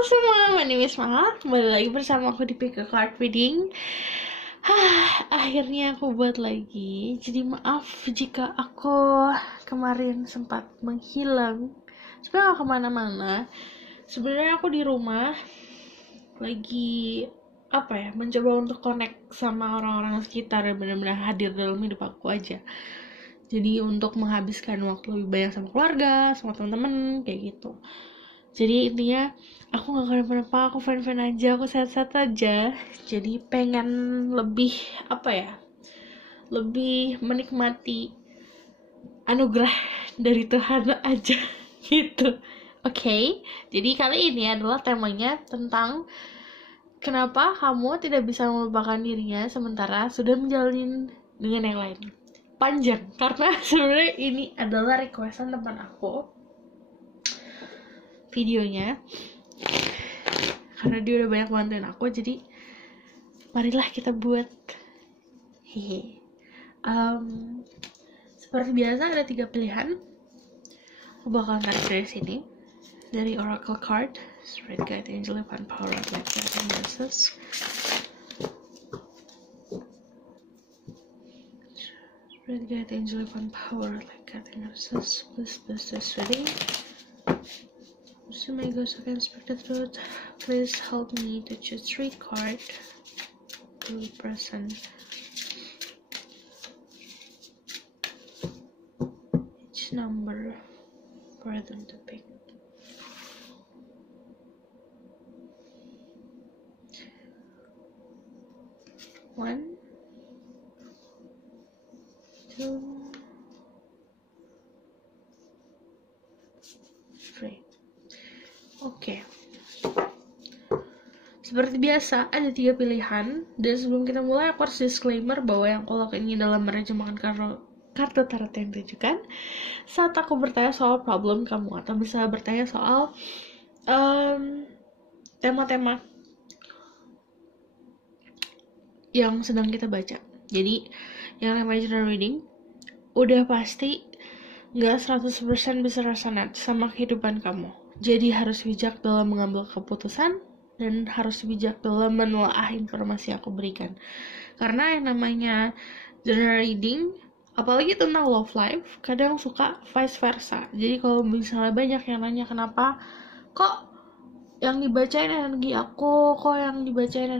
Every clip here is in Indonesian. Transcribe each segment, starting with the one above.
semua, my name is Maha. Kembali lagi bersama aku di Pick a Card Reading. Akhirnya aku buat lagi. Jadi maaf jika aku kemarin sempat menghilang. Sebenarnya gak kemana-mana. Sebenarnya aku di rumah lagi mencoba untuk connect sama orang-orang sekitar dan benar-benar hadir dalam hidup aku aja. Jadi untuk menghabiskan waktu lebih banyak sama keluarga, sama teman-teman, kayak gitu. Jadi intinya aku gak kenapa-napa, aku fine-fine aja, aku sehat-sehat aja. Jadi pengen lebih lebih menikmati anugerah dari Tuhan aja gitu. Oke, jadi kali ini adalah temanya tentang kenapa kamu tidak bisa melupakan dirinya sementara sudah menjalin dengan yang lain. Panjang, karena sebenarnya ini adalah requestan teman aku videonya, karena dia udah banyak bantuin aku, jadi marilah kita buat. Hehe. Seperti biasa ada 3 pilihan. Aku bakal tarik dari sini, dari Oracle Card, Spirit Guide, Angel, Divine Power, Light Guiding Verses. Spirit Guide, Angel, Divine Power, Light Guiding Verses. Please bless this reading. So my ghost, I can speak the truth. Please help me to choose 3 cards to present each number for them to pick. One, 2, 3. Oke. Seperti biasa, ada 3 pilihan. Dan sebelum kita mulai, aku harus disclaimer bahwa yang aku lakukan ini dalam menerjemahkan kartu tarot yang ditujukan. Saat aku bertanya soal problem kamu, atau bisa bertanya soal tema-tema yang sedang kita baca. Jadi, yang namanya general reading udah pasti gak 100% bisa resonate sama kehidupan kamu. Jadi harus bijak dalam mengambil keputusan dan harus bijak dalam menelaah informasi yang aku berikan. Karena yang namanya general reading, apalagi tentang love life, kadang suka vice versa. Jadi kalau misalnya banyak yang nanya kenapa kok yang dibacain energi aku, kok yang dibacain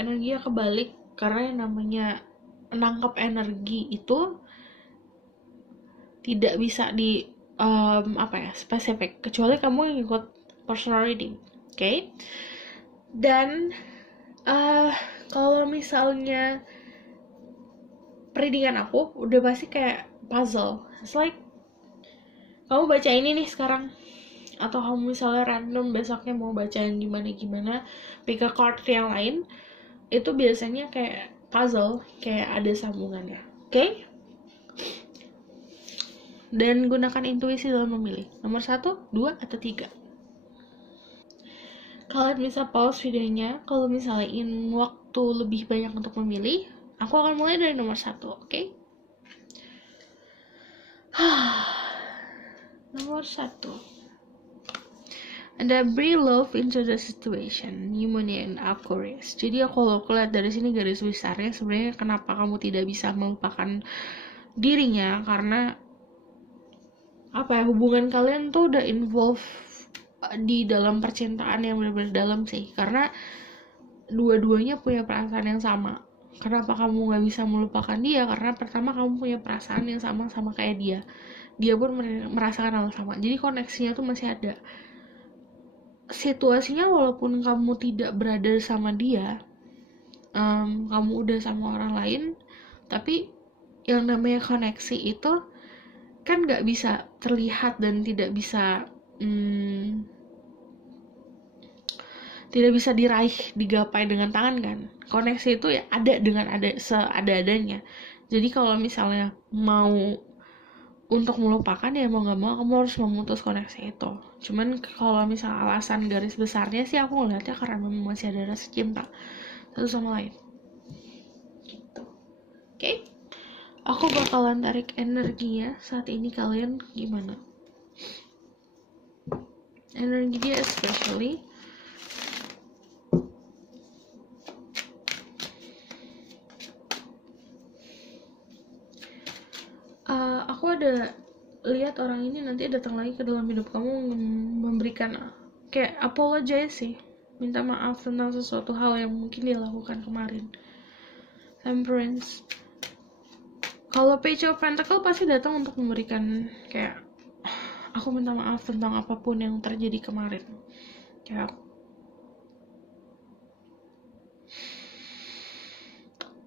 energinya kebalik, karena yang namanya menangkap energi itu tidak bisa di spesifik, kecuali kamu yang ikut personal reading, okay? Dan kalau misalnya readingan aku udah pasti kayak puzzle. It's like kamu baca ini nih sekarang, atau kamu misalnya random besoknya mau baca yang gimana, pick a card yang lain, itu biasanya kayak puzzle, kayak ada sambungannya, okay? Dan gunakan intuisi dalam memilih nomor 1, 2, atau 3. Kalian bisa pause videonya kalau misalnya ingin waktu lebih banyak untuk memilih. Aku akan mulai dari nomor 1, oke? Nomor 1. Ada bring love into the situation, pneumonia and Aquarius. Jadi kalau aku lihat dari sini garis besarnya sebenarnya kenapa kamu tidak bisa melupakan dirinya, karena hubungan kalian tuh udah involve di dalam percintaan yang benar-benar dalam sih, karena dua-duanya punya perasaan yang sama. Kenapa kamu gak bisa melupakan dia? Karena pertama kamu punya perasaan yang sama kayak dia pun merasakan hal yang sama, jadi koneksinya tuh masih ada. Situasinya walaupun kamu tidak berada sama dia, kamu udah sama orang lain, tapi yang namanya koneksi itu kan gak bisa terlihat dan tidak bisa diraih, digapai dengan tangan kan. Koneksi itu ya ada dengan seada-adanya. Jadi kalau misalnya mau untuk melupakan, ya mau gak mau kamu harus memutus koneksi itu. Cuman kalau misalnya alasan garis besarnya sih aku ngeliatnya karena memang masih ada rasa cinta satu sama lain gitu. Oke? Aku bakalan tarik energinya saat ini, kalian gimana? energi dia especially aku ada lihat orang ini nanti datang lagi ke dalam hidup kamu, memberikan kayak apologize sih, minta maaf tentang sesuatu hal yang mungkin dia lakukan kemarin. Temperance. Kalau Page of Pentacles pasti datang untuk memberikan kayak, aku minta maaf tentang apapun yang terjadi kemarin. Kayak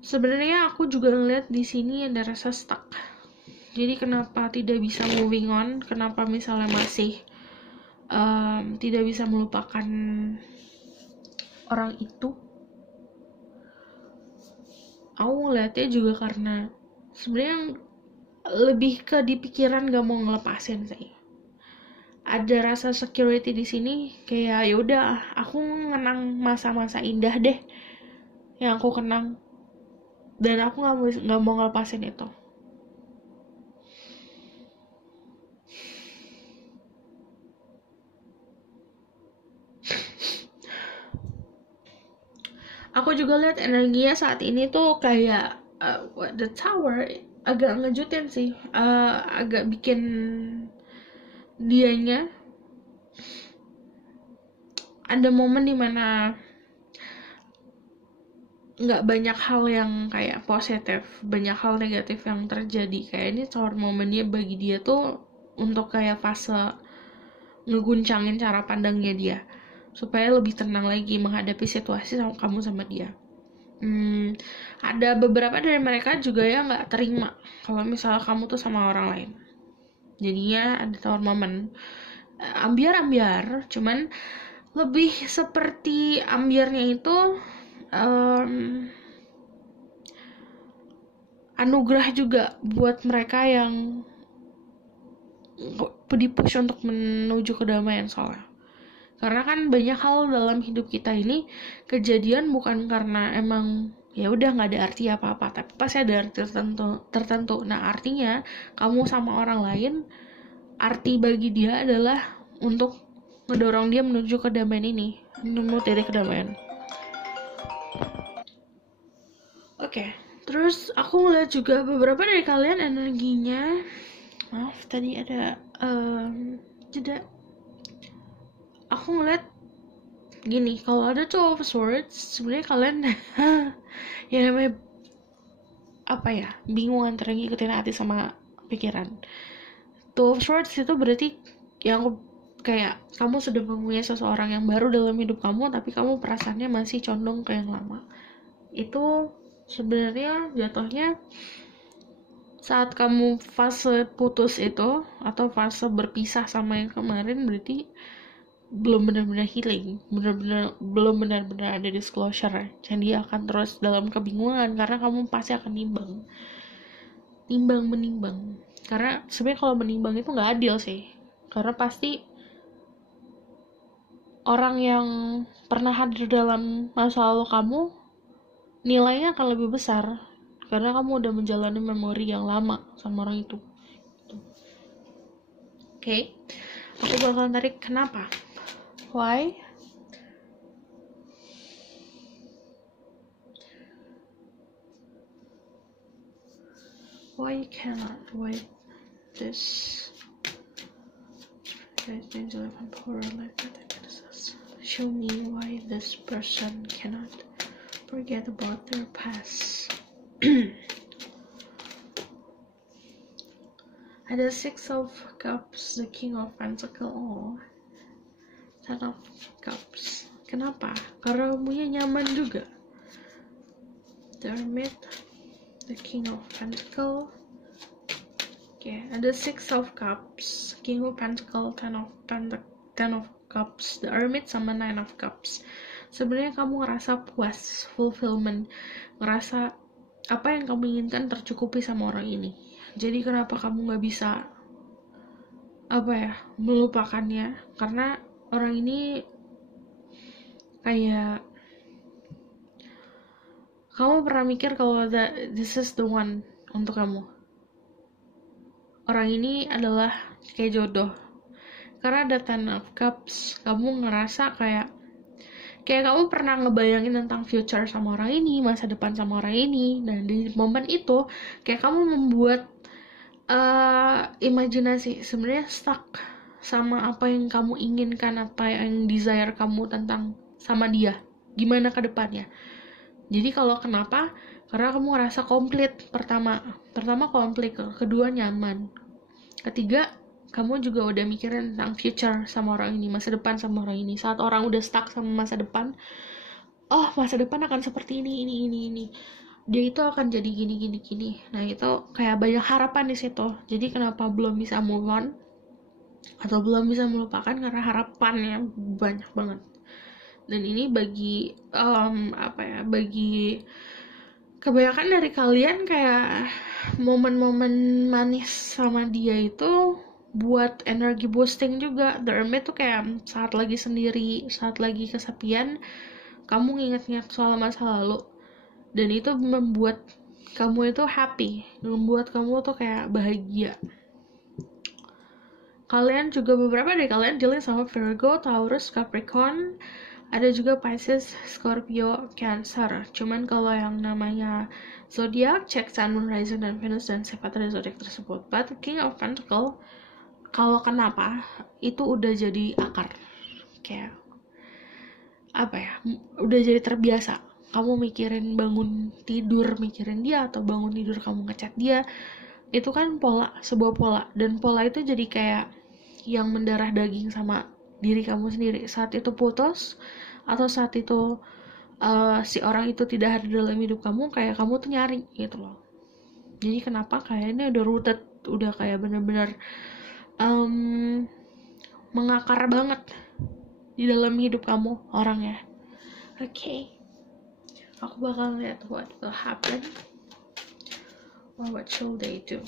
sebenarnya aku juga ngeliat di sini ada rasa stuck. Jadi kenapa tidak bisa moving on? Kenapa misalnya masih tidak bisa melupakan orang itu? Aku ngeliatnya juga karena sebenarnya lebih ke di pikiran gak mau ngelepasin sih. Ada rasa security di sini, kayak yaudah aku ngenang masa-masa indah deh yang aku kenang, dan aku nggak mau ngelepasin itu. Aku juga lihat energinya saat ini tuh kayak the tower agak ngejutin sih, agak bikin dianya ada momen dimana nggak banyak hal yang kayak positif, banyak hal negatif yang terjadi. Kayak ini tower momennya bagi dia tuh untuk kayak fase ngeguncangin cara pandangnya dia supaya lebih tenang lagi menghadapi situasi sama kamu sama dia. Ada beberapa dari mereka juga yang nggak terima kalau misalnya kamu tuh sama orang lain. Jadinya ada tower moment, ambiar-ambiar, cuman lebih seperti ambiarnya itu anugerah juga buat mereka yang di-push untuk menuju kedamaian soalnya. Karena kan banyak hal dalam hidup kita ini kejadian bukan karena emang ya udah nggak ada arti apa-apa, tapi pasti ada arti tertentu. Nah, artinya kamu sama orang lain, arti bagi dia adalah untuk ngedorong dia menuju kedamaian ini, menuju titik kedamaian. Oke, terus aku ngeliat juga beberapa dari kalian energinya, maaf tadi ada jeda. Aku ngeliat gini, kalau ada Two of Swords, sebenarnya kalian ya namanya apa ya, bingung antara ngikutin hati sama pikiran. Two of Swords itu berarti yang kayak kamu sudah mempunyai seseorang yang baru dalam hidup kamu, tapi kamu perasaannya masih condong ke yang lama. Itu sebenarnya jatuhnya saat kamu fase putus itu atau fase berpisah sama yang kemarin, berarti belum benar-benar healing, belum benar-benar ada disclosure. Jadi akan terus dalam kebingungan karena kamu pasti akan menimbang. Karena sebenarnya kalau menimbang itu nggak adil sih, karena pasti orang yang pernah hadir dalam masa lalu kamu nilainya akan lebih besar karena kamu udah menjalani memori yang lama sama orang itu. Oke. Aku bakal tarik kenapa. Why? Why you cannot wait this? Guys, angel of power like that. Show me why this person cannot forget about their past. Ada Six of Cups, the King of Pentacles, Ten of Cups. Kenapa? Karena punya nyaman juga. The Hermit, the King of Pentacles. Oke, ada Six of Cups, King of Pentacles, Ten of Cups, the Hermit sama Nine of Cups. Sebenarnya kamu ngerasa puas, fulfillment, ngerasa apa yang kamu inginkan tercukupi sama orang ini. Jadi kenapa kamu nggak bisa melupakannya? Karena orang ini kayak kamu pernah mikir kalau this is the one untuk kamu. Orang ini adalah kayak jodoh. Karena ada Ten of Cups, kamu ngerasa kayak kamu pernah ngebayangin tentang future sama orang ini, masa depan sama orang ini. Nah, di momen itu kayak kamu membuat imajinasi, sebenarnya stuck sama apa yang kamu inginkan, apa yang desire kamu tentang sama dia, gimana ke depannya. Jadi kalau kenapa? Karena kamu ngerasa komplit. Pertama komplit, kedua nyaman, ketiga kamu juga udah mikirin tentang future sama orang ini, masa depan sama orang ini. Saat orang udah stuck sama masa depan, oh masa depan akan seperti ini, dia itu akan jadi gini. Nah itu kayak banyak harapan di situ. Jadi kenapa belum bisa move on atau belum bisa melupakan, karena harapannya banyak banget. Dan ini bagi bagi kebanyakan dari kalian, kayak momen-momen manis sama dia itu buat energi boosting juga. The Hermit tuh kayak saat lagi sendiri, saat lagi kesepian, kamu nginget-nginget soal masa lalu, dan itu membuat kamu itu happy, membuat kamu tuh kayak bahagia. Kalian juga, beberapa dari kalian dealing sama Virgo, Taurus, Capricorn, ada juga Pisces, Scorpio, Cancer. Cuman kalau yang namanya zodiak, cek Sun, Moon, Rising, dan Venus, dan sifat dari zodiak tersebut. But King of Pentacle, kalau kenapa, itu udah jadi akar. Kayak udah jadi terbiasa. Kamu mikirin bangun tidur mikirin dia, atau bangun tidur kamu ngechat dia. Itu kan sebuah pola. Dan pola itu jadi kayak yang mendarah daging sama diri kamu sendiri. Saat itu putus, atau saat itu si orang itu tidak ada dalam hidup kamu, kayak kamu tuh nyari gitu loh. Jadi kenapa kayaknya udah rooted, udah kayak bener-bener mengakar banget di dalam hidup kamu orangnya. Oke. Aku bakal lihat what will happen or what should they do.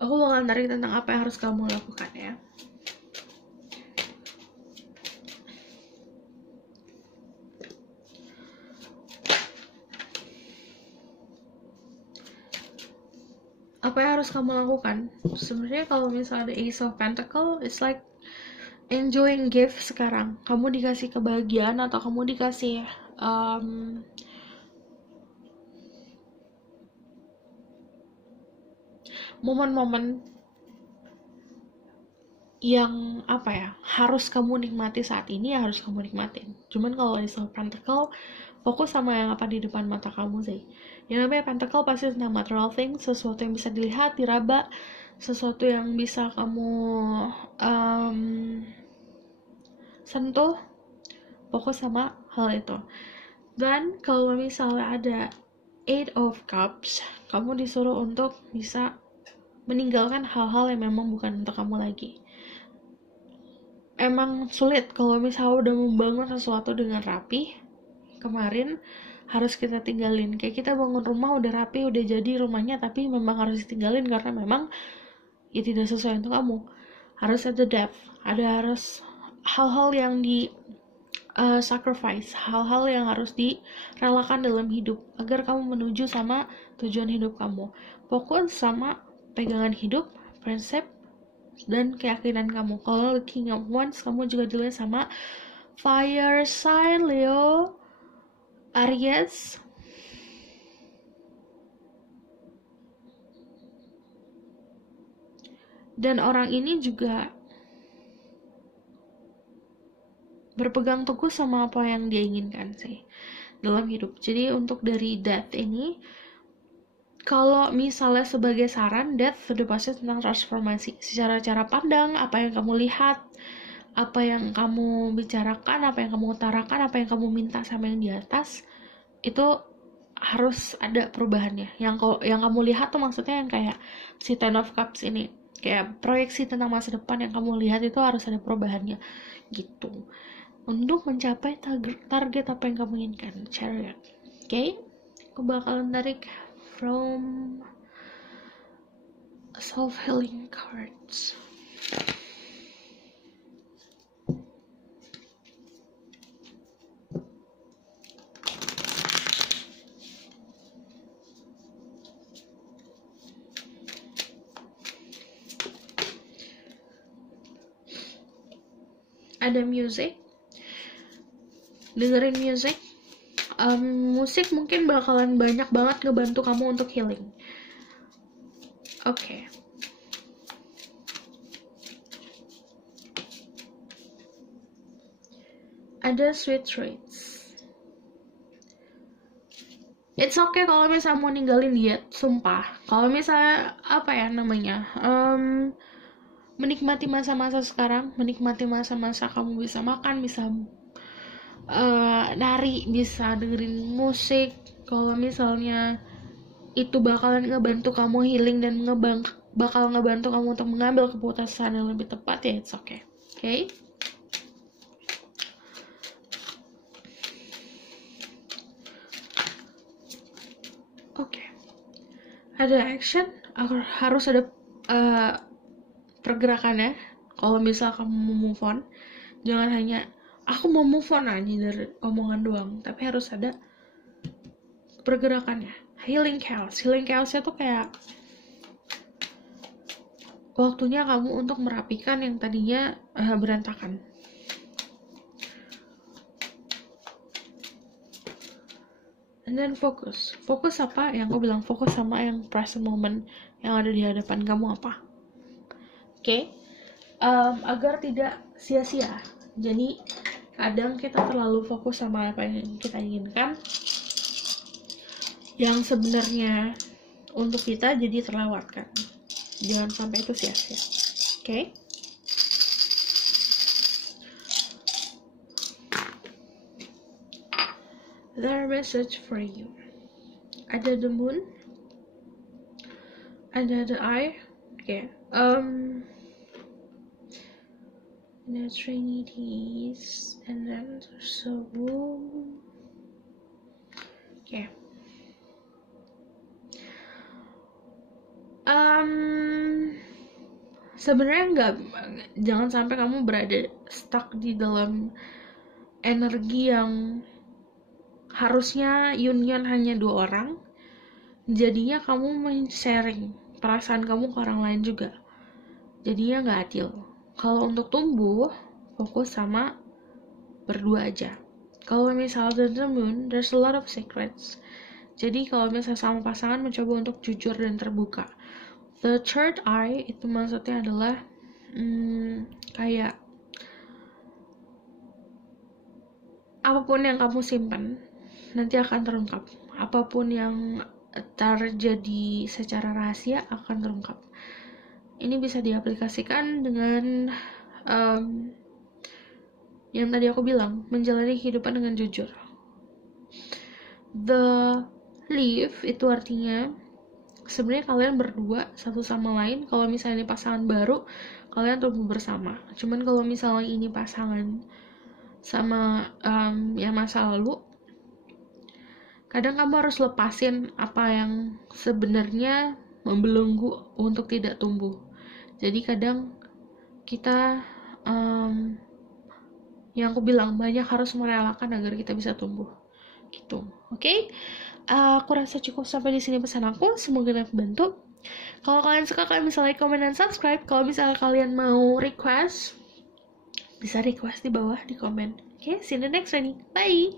Aku bakal tarik tentang apa yang harus kamu lakukan ya. Apa yang harus kamu lakukan? Sebenarnya kalau misalnya ada Ace of Pentacle, it's like enjoying gift sekarang. Kamu dikasih kebahagiaan, atau kamu dikasih momen-momen yang harus kamu nikmati saat ini, ya harus kamu nikmatin. Cuman kalau Ace of Pentacle, fokus sama yang apa di depan mata kamu sih. Yang namanya Pentacle pasti tentang material things, sesuatu yang bisa dilihat, diraba, sesuatu yang bisa kamu sentuh. Fokus sama hal itu. Dan kalau misalnya ada Eight of Cups, kamu disuruh untuk bisa meninggalkan hal-hal yang memang bukan untuk kamu lagi. Emang sulit kalau misalnya udah membangun sesuatu dengan rapi, kemarin harus kita tinggalin. Kayak kita bangun rumah udah rapi, udah jadi rumahnya, tapi memang harus ditinggalin karena memang ya tidak sesuai untuk kamu. Harus ada depth, harus hal-hal yang di sacrifice, hal-hal yang harus direlakan dalam hidup agar kamu menuju sama tujuan hidup kamu. Fokus sama pegangan hidup, prinsip, dan keyakinan kamu. Kalau King of Wands, kamu juga dilihat sama fire sign, Leo, Aries, dan orang ini juga berpegang teguh sama apa yang dia inginkan sih dalam hidup. Jadi untuk dari Death ini, kalau misalnya sebagai saran, Death sudah pasti tentang transformasi secara cara pandang, apa yang kamu lihat, apa yang kamu bicarakan, apa yang kamu utarakan, apa yang kamu minta sama yang di atas, itu harus ada perubahannya. Yang kamu lihat tuh maksudnya yang kayak si Ten of Cups ini, kayak proyeksi tentang masa depan yang kamu lihat itu harus ada perubahannya gitu, untuk mencapai target apa yang kamu inginkan. Chariot. Oke? Aku bakalan tarik from self-healing cards. ada music, dengerin music. Musik mungkin bakalan banyak banget ngebantu kamu untuk healing. Oke. Ada sweet treats. It's okay kalau misalnya mau ninggalin diet, sumpah. Kalau misalnya apa ya namanya, menikmati masa-masa sekarang, menikmati masa-masa kamu bisa makan, bisa nari, bisa dengerin musik. Kalau misalnya itu bakalan ngebantu kamu healing dan bakal ngebantu kamu untuk mengambil keputusan yang lebih tepat, ya it's okay. Okay? Ada action, harus ada pergerakannya. Kalau misal kamu mau move on, jangan hanya aku mau move on aja dari omongan doang, tapi harus ada pergerakannya. Healing chaosnya tuh kayak waktunya kamu untuk merapikan yang tadinya berantakan. And then fokus apa? Yang aku bilang fokus sama yang present moment yang ada di hadapan kamu apa? Oke? Agar tidak sia-sia. Jadi kadang kita terlalu fokus sama apa yang kita inginkan, yang sebenarnya untuk kita jadi terlewatkan. Jangan sampai itu sia-sia. Oke? Their message for you. Ada the moon, ada the eye. Okay. The trinities, and then there's a womb. Okay. Sebenarnya jangan sampai kamu berada stuck di dalam energi yang harusnya union hanya 2 orang, jadinya kamu men-sharing perasaan kamu ke orang lain juga, jadinya nggak adil. Kalau untuk tumbuh, fokus sama berdua aja. Kalau misalnya the moon, there's a lot of secrets. Jadi kalau misalnya sama pasangan, mencoba untuk jujur dan terbuka. The third eye itu maksudnya adalah kayak apapun yang kamu simpan nanti akan terungkap. Apapun yang terjadi secara rahasia akan terungkap. Ini bisa diaplikasikan dengan yang tadi aku bilang, menjalani kehidupan dengan jujur. The live itu artinya sebenarnya kalian berdua satu sama lain. Kalau misalnya ini pasangan baru, kalian tumbuh bersama. Cuman kalau misalnya ini pasangan sama yang masa lalu, kadang kamu harus lepasin apa yang sebenarnya membelenggu untuk tidak tumbuh. Jadi kadang kita yang aku bilang, banyak harus merelakan agar kita bisa tumbuh gitu. Oke? Aku rasa cukup sampai di sini pesan aku. Semoga dapat bantu. Kalau kalian suka, kalian bisa like, comment, dan subscribe. Kalau misalnya kalian mau request, bisa request di bawah di komen. Oke? See you in the next one. Bye.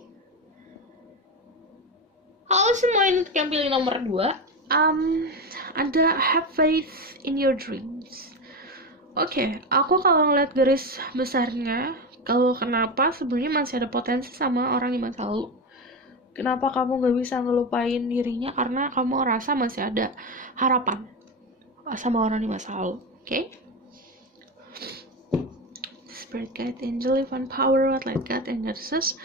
Halo semua, ini untuk yang pilih nomor 2. Ada have faith in your dreams. Oke, aku kalau ngeliat garis besarnya, kalau kenapa sebenarnya masih ada potensi sama orang di masa lalu. Kenapa kamu gak bisa ngelupain dirinya? Karena kamu rasa masih ada harapan sama orang di masa lalu. Oke? Spirit guide, angel, divine power, what like God and goddesses.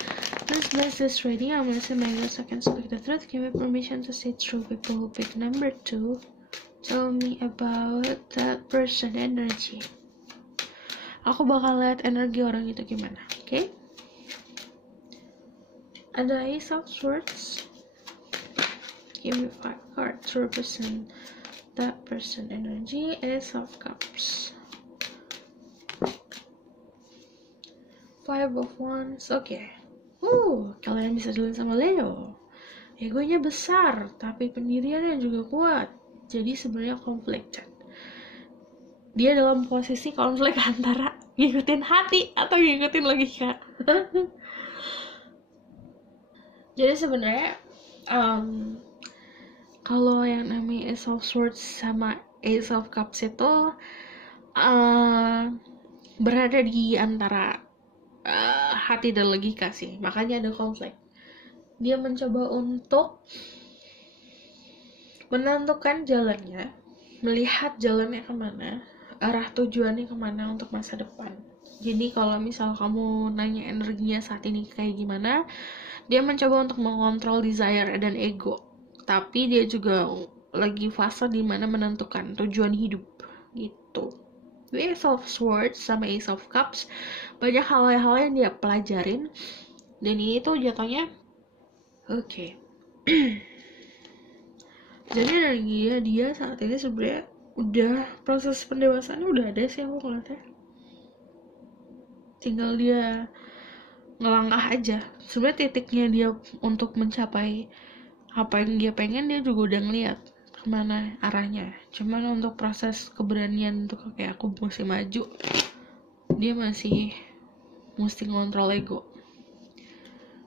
Please bless this reading. I'm gonna say my words, I can speak the truth. Give me permission to say true. People who pick number 2, tell me about that person energy. Aku bakal lihat energi orang itu gimana, oke? Ada Ace of Swords. Give me 5 cards to represent that person energy. Ace of Cups. 5 of Wands. Oke. Kalian bisa duluan sama Leo. Egonya besar, tapi pendiriannya juga kuat. Jadi sebenarnya conflicted. Dia dalam posisi konflik antara ngikutin hati atau ngikutin logika. Jadi sebenarnya kalau yang namanya Ace of Swords sama Ace of Cups itu berada di antara hati dan logika sih, makanya ada konflik. Dia mencoba untuk menentukan jalannya, melihat jalannya kemana, arah tujuannya kemana untuk masa depan. Jadi kalau misal kamu nanya energinya saat ini kayak gimana, dia mencoba untuk mengontrol desire dan ego, tapi dia juga lagi fase dimana menentukan tujuan hidup gitu. Ace of Swords sama Ace of Cups banyak hal-hal yang dia pelajarin, dan itu jatuhnya oke. Jadi energi dia saat ini sebenarnya udah proses pendewasaannya udah ada sih, aku ngeliatnya. Tinggal dia ngelangkah aja. Sebenarnya titiknya dia untuk mencapai apa yang dia pengen, dia juga udah ngeliat kemana arahnya. Cuman untuk proses keberanian untuk kayak aku mesti maju, dia masih mesti ngontrol ego.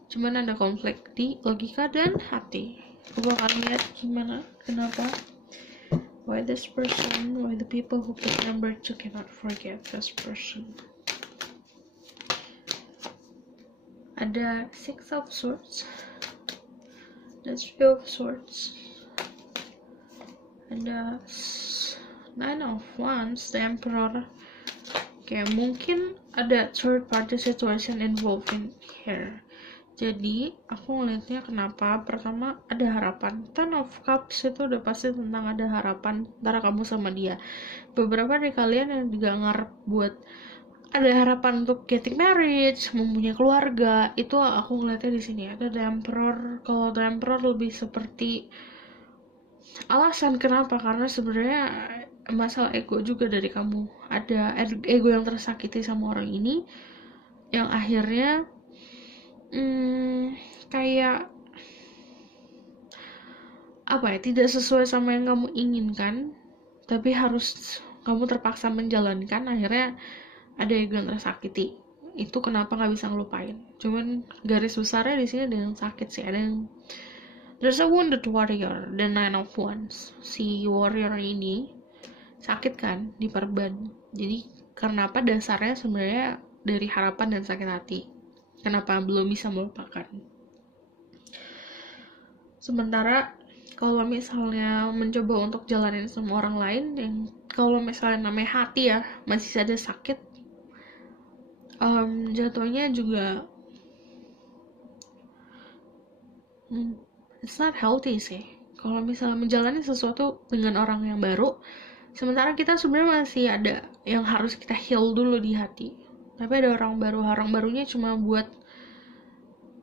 Cuman ada konflik di logika dan hati. Aku bakal lihat gimana, kenapa, why this person, why the people who pick number 2 cannot forget this person. Ada Six of Swords, the Three of Swords, ada Nine of Wands, the Emperor. Kayak mungkin ada third party situation involved in here. Jadi aku ngeliatnya kenapa, pertama ada harapan. Ten of Cups itu udah pasti tentang ada harapan antara kamu sama dia. Beberapa dari kalian yang juga ngarep buat ada harapan untuk getting married, mempunyai keluarga. Itu aku ngeliatnya di sini ada The Emperor. Kalau The Emperor lebih seperti alasan kenapa, karena sebenarnya masalah ego juga dari kamu. Ada ego yang tersakiti sama orang ini, yang akhirnya kayak apa ya, tidak sesuai sama yang kamu inginkan, tapi harus kamu terpaksa menjalankan. Akhirnya ada ego yang tersakiti. Itu kenapa nggak bisa ngelupain. Cuman garis besarnya di sini ada yang sakit sih. Ada yang there's a wounded warrior, the Nine of Wands. Si warrior ini sakit kan, diperban. Jadi kenapa dasarnya sebenarnya dari harapan dan sakit hati. Kenapa belum bisa melupakan. Sementara kalau misalnya mencoba untuk jalanin sama orang lain, yang kalau misalnya namanya hati ya masih ada sakit, jatuhnya juga it's not healthy sih. Kalau misalnya menjalani sesuatu dengan orang yang baru, sementara kita sebenarnya masih ada yang harus kita heal dulu di hati. Tapi ada orang barunya cuma buat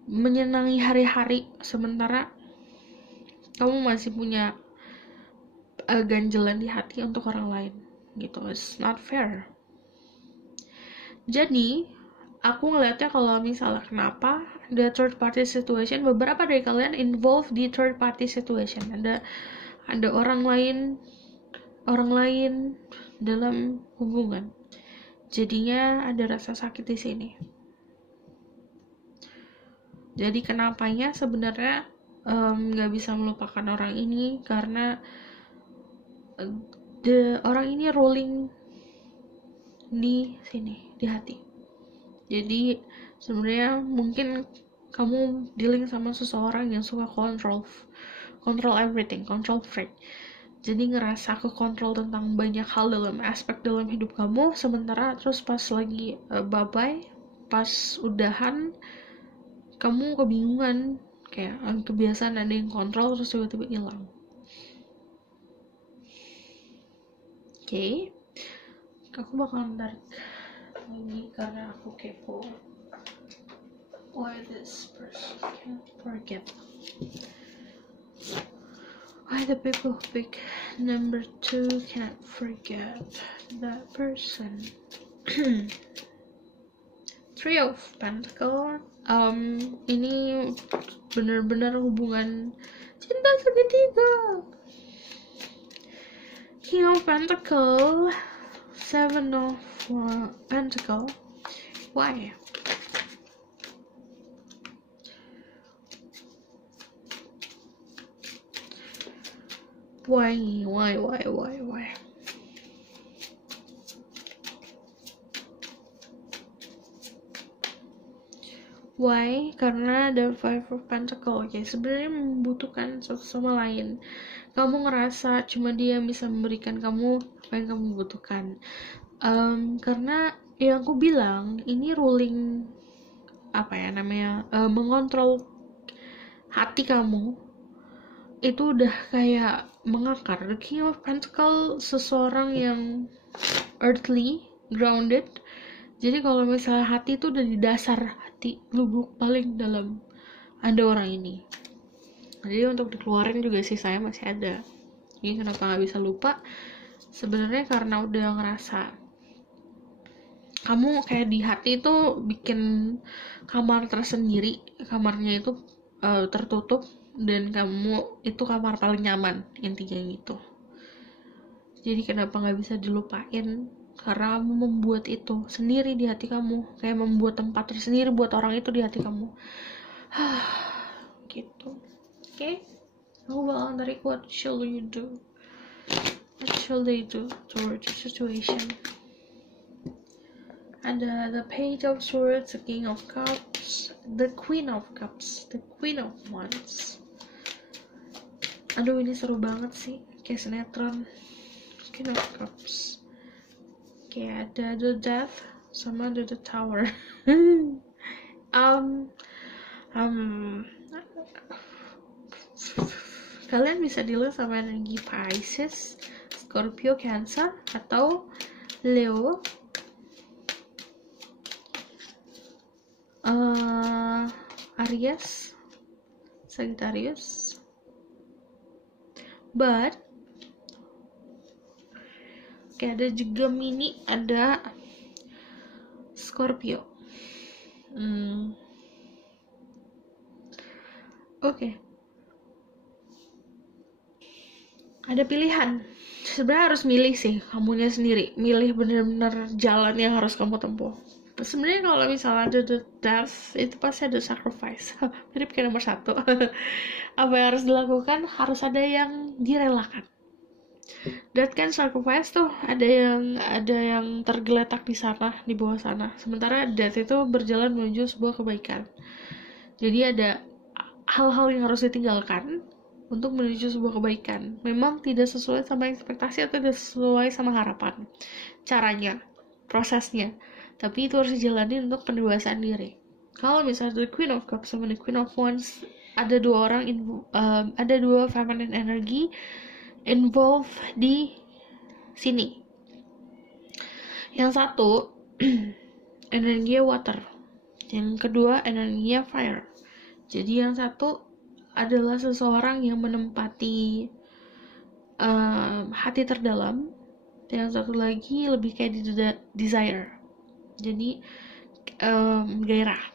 menyenangi hari-hari, sementara kamu masih punya ganjelan di hati untuk orang lain gitu. It's not fair. Jadi aku ngeliatnya kalau misalnya kenapa the third party situation, beberapa dari kalian involved di third party situation. Ada orang lain dalam hubungan, jadinya ada rasa sakit di sini. Jadi kenapanya sebenarnya nggak bisa melupakan orang ini, karena orang ini ruling di sini, di hati. Jadi sebenarnya mungkin kamu dealing sama seseorang yang suka control everything, control freak. Jadi ngerasa kekontrol tentang banyak hal dalam aspek dalam hidup kamu, sementara terus pas lagi bye-bye, pas udahan, kamu kebingungan, kayak kebiasaan ada yang kontrol terus tiba-tiba hilang. Oke. Aku bakal tarik lagi karena aku kepo. Why this person can't forget? Why the people who pick number 2 cannot forget that person? Three of Pentacles. Ini benar-benar hubungan cinta segitiga. King of Pentacles, Seven of Pentacle. Why? Why? Why? Karena ada Five of Pentacle. Oke, sebenarnya membutuhkan satu sama lain. Kamu ngerasa cuma dia yang bisa memberikan kamu apa yang kamu butuhkan. Karena yang aku bilang ini ruling apa ya namanya, mengontrol hati kamu itu udah kayak mengakar. The King of Pentacle seseorang yang earthly, grounded. Jadi kalau misalnya hati itu udah di dasar hati, lubuk paling dalam ada orang ini. Jadi untuk dikeluarin juga sih saya masih ada. Ini kenapa nggak bisa lupa? Sebenarnya karena udah ngerasa kamu kayak di hati itu bikin kamar tersendiri, kamarnya itu tertutup dan kamu itu kamar paling nyaman, intinya gitu. Jadi kenapa nggak bisa dilupain? Karena kamu membuat itu sendiri di hati kamu, kayak membuat tempat tersendiri buat orang itu di hati kamu. Gitu. Oke? Aku bakal tarik, what shall you do? What shall they do towards the situation? Ada the Page of Swords, the King of Cups, the Queen of Cups, the Queen of Wands. Aduh, ini seru banget sih, kayak sinetron. Queen of Cups. Kayak ada the Death sama ada the Tower. Kalian bisa deal sama energi Pisces, Scorpio, Cancer, atau Leo, Aries, Sagittarius. But kayak ada juga Gemini, ada Scorpio. Oke. Ada pilihan. Sebenarnya harus milih sih, kamunya sendiri. Milih bener-bener jalan yang harus kamu tempuh. Sebenarnya kalau misalnya ada the death, itu pasti ada sacrifice. Mirip kayak nomor 1. Apa yang harus dilakukan? Harus ada yang direlakan. Death kan sacrifice tuh, ada yang tergeletak di sana, di bawah sana. Sementara death itu berjalan menuju sebuah kebaikan. Jadi ada hal-hal yang harus ditinggalkan untuk menuju sebuah kebaikan. Memang tidak sesuai sama ekspektasi atau tidak sesuai sama harapan. Caranya, prosesnya. Tapi itu harus dijalani untuk pendewasaan diri. Kalau misalnya the Queen of Cups sama the Queen of Wands, ada dua orang, ada dua feminine energy involved di sini. Yang satu energinya water, yang kedua energinya fire. Jadi yang satu adalah seseorang yang menempati hati terdalam, yang satu lagi lebih kayak desire. Jadi gairah.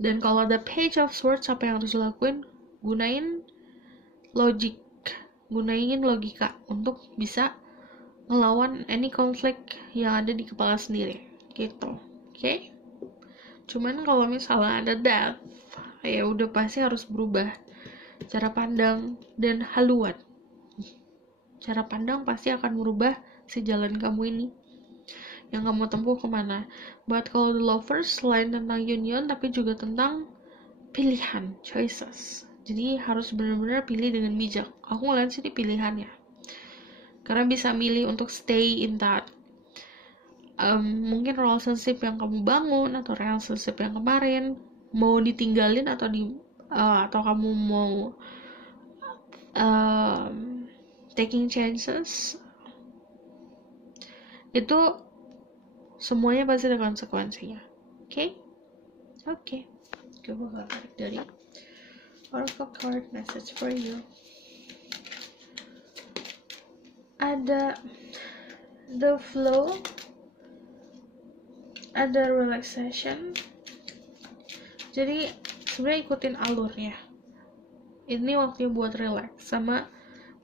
Dan kalau ada Page of Swords, apa yang harus dilakuin? Gunain logika untuk bisa ngelawan any konflik yang ada di kepala sendiri gitu. Oke? Cuman kalau misalnya ada death, ya udah pasti harus berubah cara pandang dan haluan. Cara pandang pasti akan merubah sejalan kamu ini, yang kamu tempuh kemana. Buat kalau the lovers, selain tentang union, tapi juga tentang pilihan, choices. Jadi harus benar-benar pilih dengan bijak. Aku ngeliat sih pilihannya, karena bisa milih untuk stay in that mungkin relationship yang kamu bangun, atau relationship yang kemarin mau ditinggalin, atau kamu mau taking chances. Itu semuanya pasti ada konsekuensinya. Oke? Coba tarik dari Oracle card message for you. Ada the flow, ada relaxation. Jadi sebenarnya ikutin alurnya. Ini waktunya buat relax sama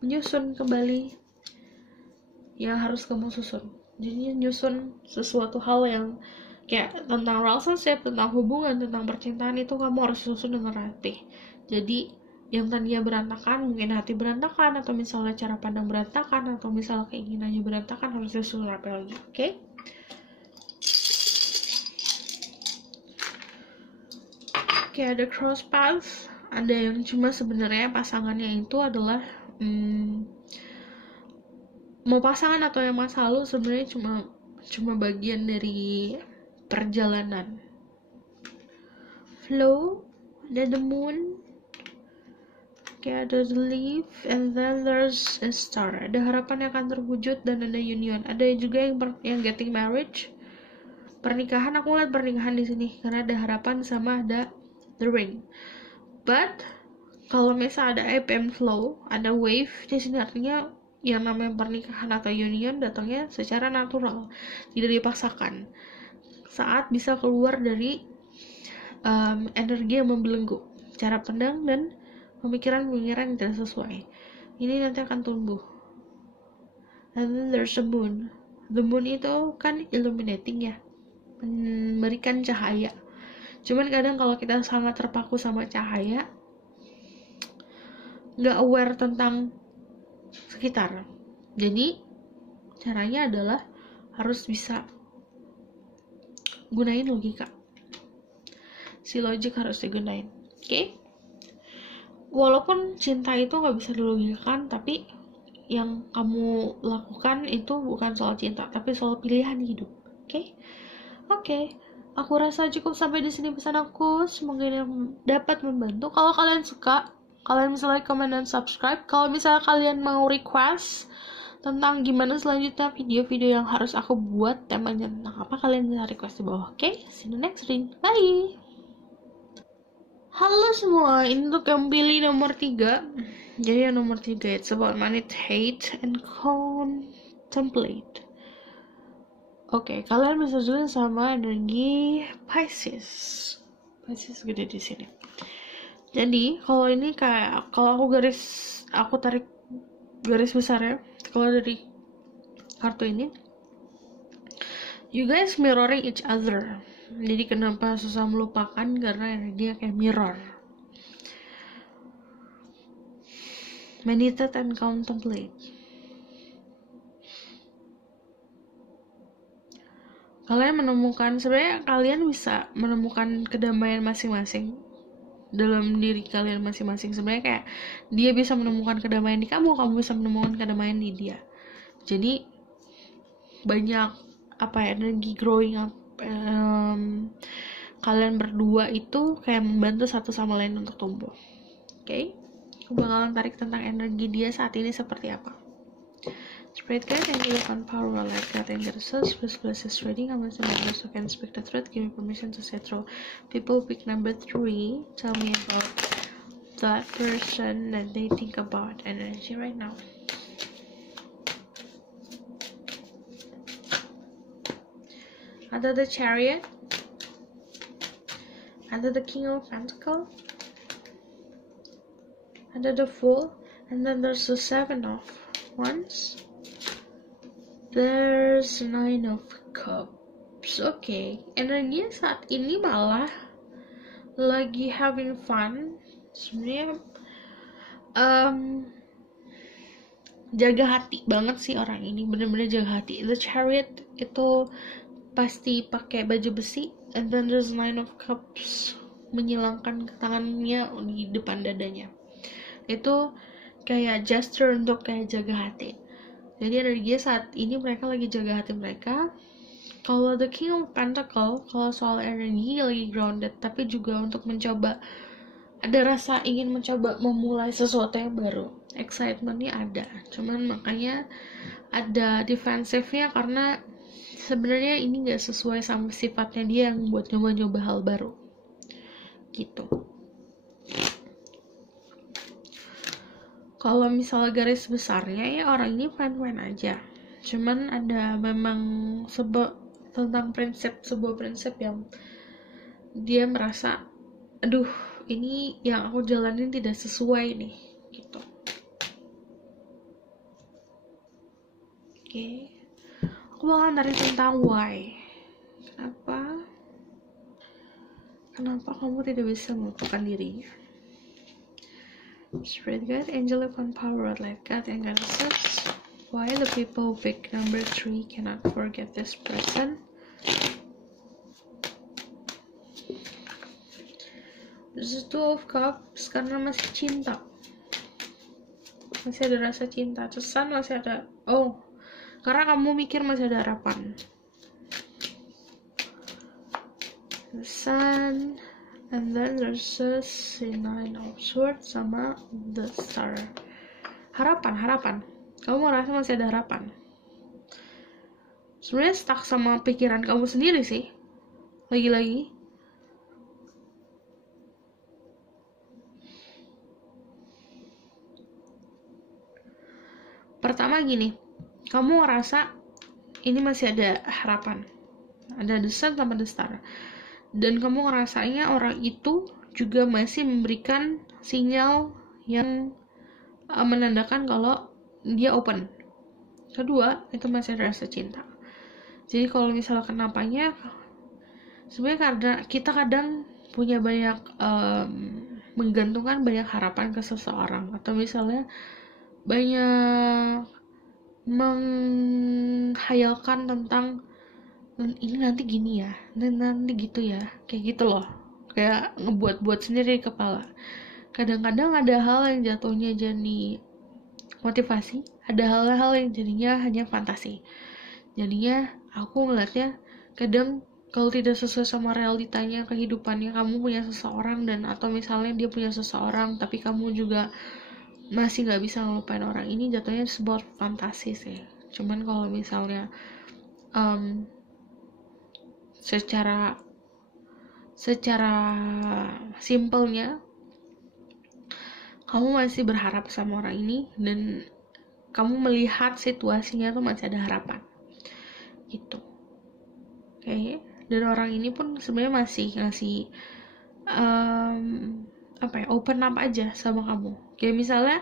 menyusun kembali yang harus kamu susun. Jadi nyusun sesuatu hal yang kayak tentang relationship, tentang hubungan, tentang percintaan, itu kamu harus susun dengan rapi. Jadi yang tadinya berantakan, mungkin hati berantakan, atau misalnya cara pandang berantakan, atau misalnya keinginannya berantakan, harus disusun rapi lagi. Oke? Oke, ada cross paths. Ada yang cuma sebenarnya pasangannya itu adalah mau pasangan atau yang masa lalu, sebenarnya cuma bagian dari perjalanan flow. Ada the moon, kayak ada the leaf, and then there's a star. Ada harapan yang akan terwujud dan ada union. Ada juga yang getting marriage, pernikahan. Aku lihat pernikahan di sini karena ada harapan sama ada the ring. But kalau misalnya ada ebb and flow, ada wave di sini, artinya yang namanya pernikahan atau union datangnya secara natural, tidak dipaksakan, saat bisa keluar dari energi yang membelenggu, cara pandang dan pemikiran-pemikiran yang tidak sesuai. Ini nanti akan tumbuh. And then there's the moon. The moon itu kan illuminating ya, memberikan cahaya. Cuman kadang kalau kita sangat terpaku sama cahaya, nggak aware tentang sekitar. Jadi caranya adalah harus bisa gunain logika. Si logik harus digunain. Oke? Walaupun cinta itu nggak bisa dilogikakan, tapi yang kamu lakukan itu bukan soal cinta, tapi soal pilihan hidup. Oke. Aku rasa cukup sampai di sini pesan aku. Semoga ini dapat membantu. Kalau kalian suka, kalian bisa like, comment, dan subscribe. Kalau misalnya kalian mau request tentang gimana selanjutnya video-video yang harus aku buat, temanya tentang apa, kalian bisa request di bawah. Oke? See you next reading. Bye! Halo semua, ini untuk yang pilih nomor 3. Jadi yang nomor 3, it's about meditate and contemplate. Oke, kalian bisa juga sama energi Pisces. Pisces gede di sini. Jadi kalau ini kayak, kalau aku tarik garis besar ya, kalau dari kartu ini, you guys mirroring each other. Jadi kenapa susah melupakan, karena energinya kayak mirror. Meditate and contemplate. Sebenarnya kalian bisa menemukan kedamaian masing-masing dalam diri kalian masing-masing. Sebenarnya kayak dia bisa menemukan kedamaian di kamu, kamu bisa menemukan kedamaian di dia. Jadi banyak energi growing up. Kalian berdua itu kayak membantu satu sama lain untuk tumbuh. Oke? Aku bakalan tarik tentang energi dia saat ini seperti apa. Spirit guide and give one power like that and get a source. Please bless this reading. I'm listening to those who can speak the truth. Give me permission to say through. People pick number 3. Tell me about that person that they think about energy right now. Ada the Chariot, ada the King of Pentacles, ada the Fool, and then there's the 7 of Wands, there's 9 of Cups. Oke, energinya saat ini malah lagi having fun. Sebenarnya jaga hati banget sih orang ini, bener-bener jaga hati. The Chariot itu pasti pakai baju besi, and then there's 9 of Cups menyilangkan tangannya di depan dadanya. Itu kayak gesture untuk kayak jaga hati. Jadi energinya saat ini mereka lagi jaga hati mereka. Kalau the King of Pentacles, kalau soal energi lagi grounded, tapi juga untuk mencoba, ada rasa ingin mencoba memulai sesuatu yang baru. Excitementnya ada, cuman makanya ada defensifnya, karena sebenarnya ini gak sesuai sama sifatnya dia yang buat nyoba-nyoba hal baru gitu. Kalau misalnya garis besarnya ya, orang ini fine-fine aja, cuman ada memang tentang sebuah prinsip yang dia merasa, aduh ini yang aku jalanin tidak sesuai nih gitu. Oke. Aku bakal tarik tentang why. Kenapa kamu tidak bisa melupakan dirinya? Spirit guide, angel upon power, light guide, and goddesses. Why the people pick number 3 cannot forget this person? This is Two of Cups karena masih cinta. Masih ada rasa cinta. The Sun masih ada. Oh, karena kamu mikir masih ada harapan. The Sun, and then there's a Nine of Swords sama the Star. Harapan. Kamu merasa masih ada harapan. Sebenarnya stuck sama pikiran kamu sendiri sih. Lagi-lagi. Pertama gini, kamu ngerasa ini masih ada harapan. Ada the Sun sama the Star. Dan kamu ngerasanya orang itu juga masih memberikan sinyal yang menandakan kalau dia open. Kedua, itu masih ada rasa cinta. Jadi kalau misalnya kenapanya, sebenarnya karena kita kadang punya banyak menggantungkan banyak harapan ke seseorang, atau misalnya banyak menghayalkan tentang ini nanti gini ya, dan nanti gitu ya, kayak gitu loh, kayak ngebuat-buat sendiri di kepala. Kadang-kadang ada hal yang jatuhnya jadi motivasi, ada hal-hal yang jadinya hanya fantasi. Jadinya aku ngeliatnya kadang kalau tidak sesuai sama realitanya kehidupannya, kamu punya seseorang dan atau misalnya dia punya seseorang tapi kamu juga masih nggak bisa ngelupain orang ini, jatuhnya sebuah fantasi sih. Cuman kalau misalnya secara simpelnya kamu masih berharap sama orang ini dan kamu melihat situasinya tuh masih ada harapan gitu. Oke. Dan orang ini pun sebenarnya masih ngasih open up aja sama kamu. Kayak misalnya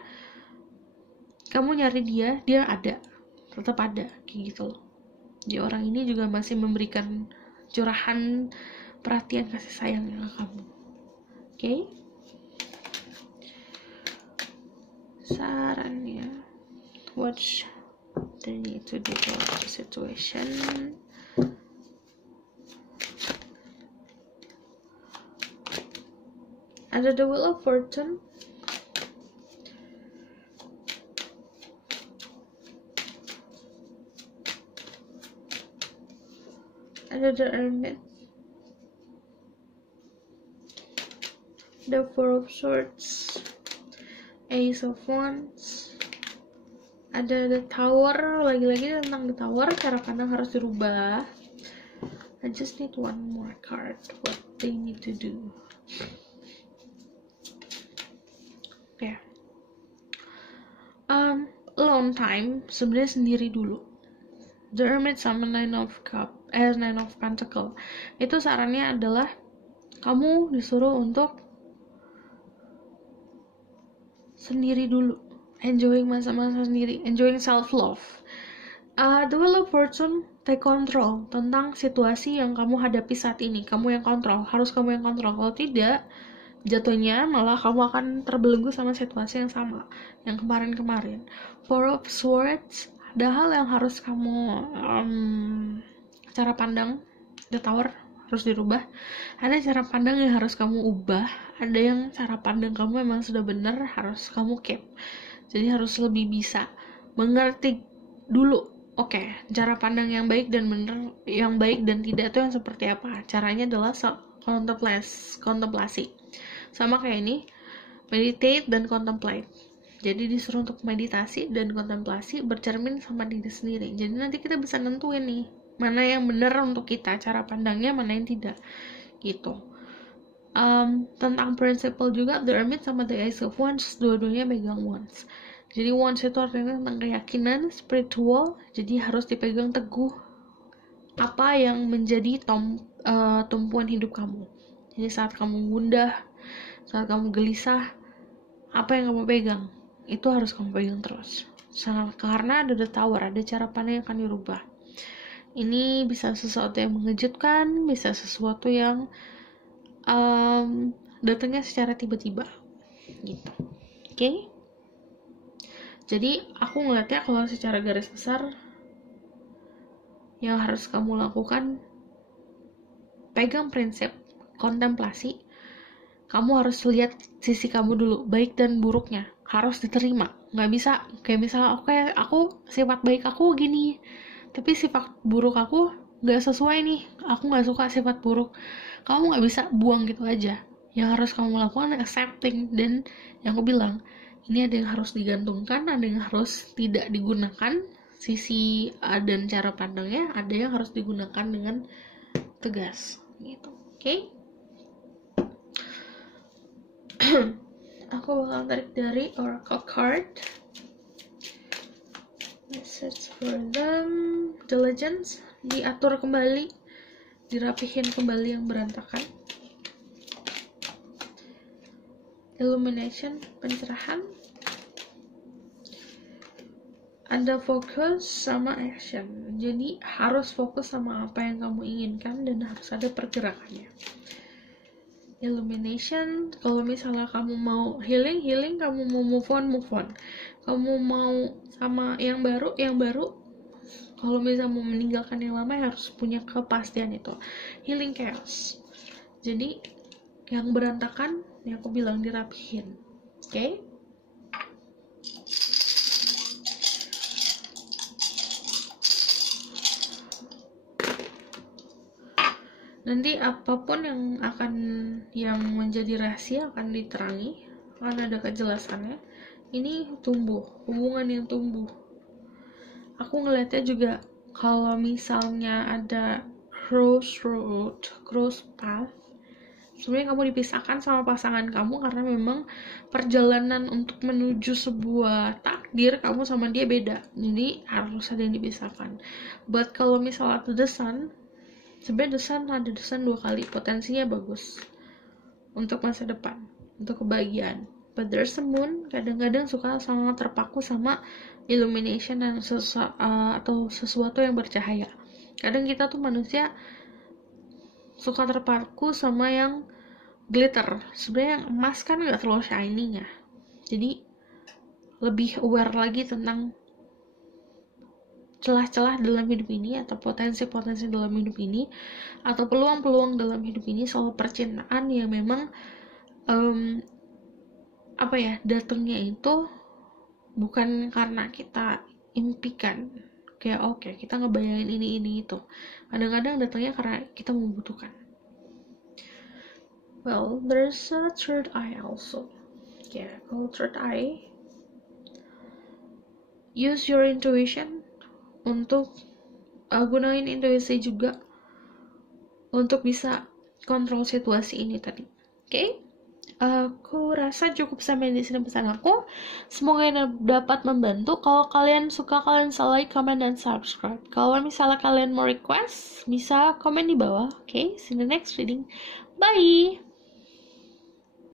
kamu nyari dia ada, tetap ada, kayak gitu loh. Jadi orang ini juga masih memberikan curahan perhatian kasih sayangnya ke kamu. Oke? Sarannya, what they need to do about the situation. Ada the Wheel of Fortune. Ada the Hermit, the Four of Swords, Ace of Wands, ada the Tower. Lagi-lagi tentang the Tower, cara pandang harus dirubah. I just need one more card, what they need to do. Okay. Alone time, sebenarnya sendiri dulu. The Hermit sama Nine of Pentacle. Itu sarannya adalah kamu disuruh untuk sendiri dulu, enjoying masa-masa sendiri, enjoying self-love. The Wheel of Fortune, take control tentang situasi yang kamu hadapi saat ini. Kamu yang kontrol, harus kamu yang kontrol. Kalau tidak, jatuhnya malah kamu akan terbelenggu sama situasi yang sama, yang kemarin-kemarin. Four of Swords, ada hal yang harus kamu cara pandang the Tower harus dirubah. Ada cara pandang yang harus kamu ubah, ada yang cara pandang kamu memang sudah benar, harus kamu keep. Jadi harus lebih bisa mengerti dulu, oke, cara pandang yang baik dan benar, yang baik dan tidak itu yang seperti apa. Caranya adalah kontemplasi. Sama kayak ini, meditate dan contemplate. Jadi disuruh untuk meditasi dan kontemplasi, bercermin sama diri sendiri. Jadi nanti kita bisa nentuin nih, mana yang benar untuk kita, cara pandangnya, mana yang tidak, gitu. Tentang principle juga, the Hermit sama the Ace of Wands, dua-duanya pegang Wands. Jadi Wands itu artinya tentang keyakinan, spiritual, jadi harus dipegang teguh apa yang menjadi tumpuan hidup kamu. Jadi saat kamu gundah, saat kamu gelisah, apa yang kamu pegang, itu harus kamu pegang terus. karena ada the tower, ada cara pandang yang akan dirubah. Ini bisa sesuatu yang mengejutkan, bisa sesuatu yang datangnya secara tiba-tiba gitu. Oke? Jadi aku ngeliatnya kalau secara garis besar yang harus kamu lakukan, pegang prinsip kontemplasi. Kamu harus lihat sisi kamu dulu, baik dan buruknya harus diterima. Nggak bisa kayak misalnya aku sifat baik aku gini, tapi sifat buruk aku nggak sesuai nih, aku nggak suka sifat buruk. Kamu nggak bisa buang gitu aja. Yang harus kamu lakukan accepting, dan yang aku bilang ini ada yang harus digantungkan, ada yang harus tidak digunakan sisi dan cara pandangnya, ada yang harus digunakan dengan tegas gitu. Oke? Aku bakal tarik dari Oracle card. Message for them. Diligence, diatur kembali, dirapihin kembali yang berantakan. Illumination, pencerahan. Ada fokus sama action. Jadi harus fokus sama apa yang kamu inginkan dan harus ada pergerakannya. Illumination, kalau misalnya kamu mau healing, kamu mau move on, kamu mau sama yang baru, kalau misalnya mau meninggalkan yang lama harus punya kepastian itu. Healing chaos, jadi yang berantakan yang aku bilang dirapihin. Oke? Nanti apapun yang menjadi rahasia akan diterangi, akan ada kejelasannya. Ini tumbuh, hubungan yang tumbuh. Aku ngeliatnya juga kalau misalnya ada cross path, sebenarnya kamu dipisahkan sama pasangan kamu karena memang perjalanan untuk menuju sebuah takdir kamu sama dia beda, jadi harus ada yang dipisahkan. But kalau misalnya the sun, sebenarnya ada the sun 2 kali, potensinya bagus untuk masa depan, untuk kebahagiaan. But there's a moon, kadang-kadang suka sangat terpaku sama illumination dan atau sesuatu yang bercahaya. Kadang kita tuh manusia suka terpaku sama yang glitter. Sebenarnya yang emas kan nggak terlalu shining ya. Jadi lebih aware lagi tentang celah-celah dalam hidup ini, atau potensi-potensi dalam hidup ini, atau peluang-peluang dalam hidup ini, soal percintaan yang memang datangnya itu bukan karena kita impikan, kayak oke, kita ngebayangin ini itu. Kadang-kadang datangnya karena kita membutuhkan. Well, there's a third eye also. Kalau third eye, use your intuition untuk gunain intuisi juga untuk bisa kontrol situasi ini tadi. Oke? Aku rasa cukup sampai di sini pesan aku. Semoga ini dapat membantu. Kalau kalian suka, kalian bisa like, comment, dan subscribe. Kalau misalnya kalian mau request, bisa komen di bawah. Oke? See you in the next reading. Bye!